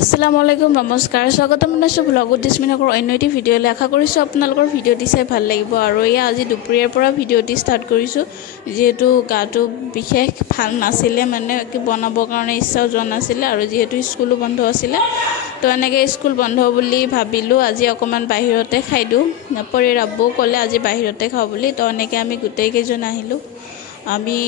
আসসালামুআলাইকুম নমস্কাৰ স্বাগতম জনাইছো ব্লগত ডিসমিনকৰ অন্য এটি ভিডিঅ'লৈ আশা কৰিছো আপোনালোকৰ ভিডিঅ'টি চাই ভাল লাগিব আৰু ইয়া আজি দুপৰীয়াৰ পৰা ভিডিঅ'টি ষ্টাৰ্ট কৰিছো যেহেতু গাটো বিশেষ ভাল নাছিলে মানে কি বনাবৰ কাৰণে ইচ্ছাও যোৱা নাছিলে আৰু যেহেতু স্কুলো বন্ধ আছিল তো এনেকৈ স্কুল বন্ধ বুলি ভাবিলো আজি অকমান বাহিৰতে খাই দিও নপৰি ৰাব্বু ক'লে আজি বাহিৰতে খাও বুলি তো এনেকৈ আমি গোটেই কেইজন আহিলো আমি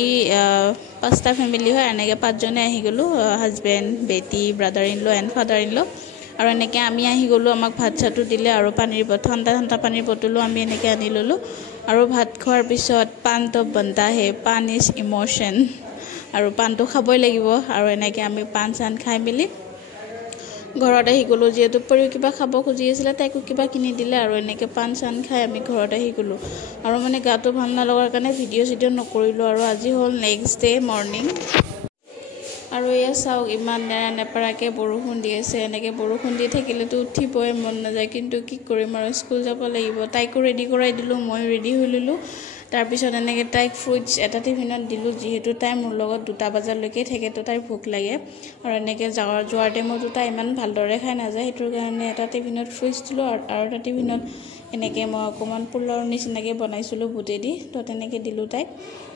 পাঁচটা ফ্যামিলি হয় এনেকৈ পাঁচজনে আহি গলো husband Beti brother in law and father in law আৰু এনেকৈ আমি আহি গলো আমাক ভাত চাটু দিলে আৰু পানীৰ ঠাণ্ডা পানীৰ বটলো আমি এনেকৈ আনি ললো আৰু ভাত খোৱাৰ পিছত পান তো বনতা হে পান ইজ ইমোশন আৰু পানটো খাবই লাগিব আৰু এনেকৈ আমি পান চান খাই মিলি ঘৰত আহি গলো যেহেতু পৰি কিবা খাব খুজি আছিল তাইকো কিবা কিনি দিলে আৰু এনেকৈ পান চান খাই আমি ঘৰত আহি গলো আৰু মানে গাটো ভাল নলগাৰ কাৰণে ভিডিঅ' নকৰিলো আৰু আজি হ'ল নেক্সট ডে মৰ্নিং আৰু এয়া চাওক ইমান নেপাৰাকে বৰষুণ দি আছে এনেকৈ বৰষুণ দি থাকিলেতো উঠিবই মন নাযায় কিন্তু কি কৰিম আৰু স্কুল যাব লাগিব তাইকো ৰেডি কৰাই দিলো মই ৰেডি হৈ ললো তাৰ পিছত এনেকৈ তাইক ফ্ৰুটছ এটা টিফিনত দিলো যেহেতু তাই মোৰ লগত 2টা বজালৈকে থাকে তো তাইৰ ভোক লাগে আৰু এনেকৈ যোৱাৰ টাইমতো তাই ইমান ভালদৰে খাই নাযায় হেতুৰ কাৰণে এটা টিফিনত ফ্ৰুটছ দিলো আৰু এটা টিফিনত এনেকৈ মই অকমান পুলৰ নিচিনাকৈ বনাইছিলো বুটেদি তো তেনেকৈ দিলো তাইক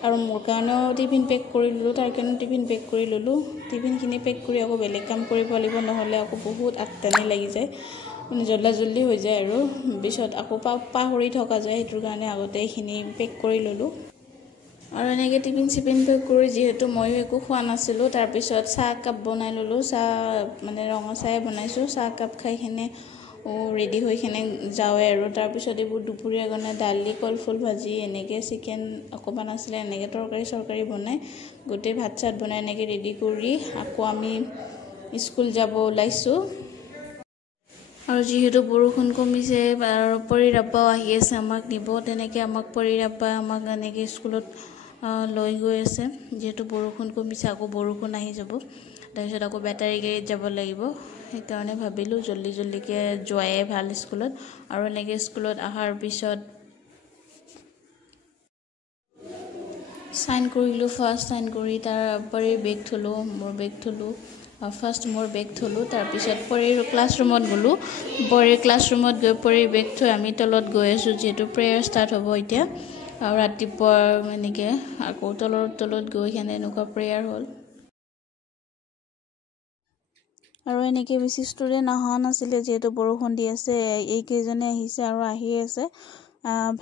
আৰু মোৰ কাৰণেও টিফিন পেক কৰি ললো তাৰ কাৰণে টিফিন পেক কৰি ললো টিফিনখিনি পেক কৰি আকৌ বেলেগ কাম কৰিব লাগিব নহলে আকৌ বহুত আটটানি লাগি যায় জল্দি হৈ যায় আৰু পিছত আকৌ পাহৰি থকা যায় হেতুৰ কাৰণে আগতে এইখিনি পেক কৰি ললো আৰু এনেকৈ টিফিন পেক কৰি যেহেতু মই একো খোৱা নাছিলো তাৰ পিছত চাহ কাপ বনাই ললো চাহ মানে ৰঙা চাহ বনাইছো চাহ কাপ খাই কিনে ৰেডি হৈ কিনে যাওৱে আৰু তাৰ পিছত এইবোৰ দুপৰীয়া কাৰণে দালি কলফুল ভাজি এনেকৈ চিকেন অকমান আছিল এনেকৈ তৰকাৰী বনাই গোটেই ভাত চাত বনাই এনেকৈ ৰেডি কৰি আকৌ আমি স্কুল যাব ওলাইছো আৰু যেহেতু বৰষুণ কমিছে আৰু পৰি ৰাব্বা আহি আছে আমাক নিব তেনেকৈ আমাক পৰি ৰাব্বা আমাক এনেকৈ স্কুলত লৈ গৈ আছে যেহেতু বৰষুণ কমিছে আকৌ বৰষুণ আহি যাব তাৰপিছত আকৌ বেটাৰী গাড়ীত যাব লাগিব সেইকাৰণে ভাবিলো জল্দিকে যোৱাই ভাল স্কুলত আৰু এনেকৈ স্কুলত আহাৰ পিছত সাইন কৰিলো ফাৰ্ষ্ট সাইন কৰি তাৰ পৰি বেগ থলো মোৰ বেগ থলো ফাৰ্ষ্ট মোৰ বেগ থলো তাৰ পিছত পৰি ক্লাছৰুমত গলো পৰি ক্লাছৰুমত গৈ পৰি বেগ থৈ আমি তলত গৈ আছো যেহেতু প্ৰেয়াৰ ষ্টাৰ্ট হ'ব এতিয়া আৰু ৰাতিপুৱা এনেকৈ আকৌ তলত গৈ কিনে এনেকুৱা প্ৰেয়াৰ হ'ল আৰু এনেকৈ বেছি ষ্টুডেন্ট অহা নাছিলে যেহেতু বৰষুণ দি আছে এই কেইজনে আহিছে আৰু আহি আছে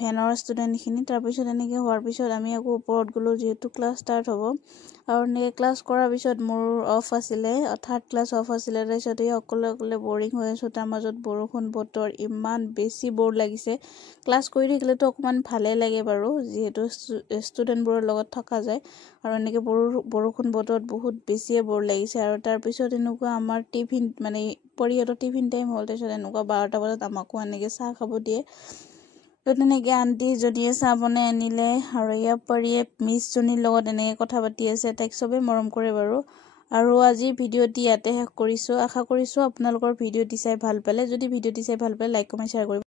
ভেনৰ ষ্টুডেন্টখিনি তাৰ পিছত এনেকৈ হোৱাৰ পিছত আমি আকৌ ওপৰত গলো যেহেতু ক্লাছ ষ্টাৰ্ট হ'ব আৰু এনেকৈ ক্লাছ কৰাৰ পিছত মোৰ অফ আছিলে থাৰ্ড ক্লাছ অফ আছিলে তাৰপিছত এই অকলে বৰিং হৈ আছো তাৰ মাজত বৰষুণ বতৰ ইমান বেছি বৰ লাগিছে ক্লাছ কৰি থাকিলেতো অকমান ভালে লাগে বাৰু যেহেতু ষ্টুডেন্টবোৰৰ লগত থকা যায় আৰু এনেকৈ বৰষুণ বতৰত বহুত বেছিয়ে বৰ লাগিছে আৰু তাৰ পিছত এনেকুৱা আমাৰ টিফিন মানে পৰিহঁতৰ টিফিন টাইম হ'ল তাৰপিছত এনেকুৱা 12টা বজাত আমাকো এনেকৈ চাহ খাব দিয়ে তো তেনেকৈ আন্টি জনীয়ে চাহ বনাই আনিলে আৰু ইয়াৰ পৰিয়ে মিছ জনীৰ লগত এনেকৈ কথা পাতি আছে তাইক চবে মৰম কৰে বাৰু আৰু আজি ভিডিঅ'টি ইয়াতে শেষ কৰিছো আশা কৰিছো আপোনালোকৰ ভিডিঅ'টি চাই ভাল পালে যদি ভিডিঅ'টি চাই ভাল পালে লাইক কমেন্ট শ্বেয়াৰ কৰিব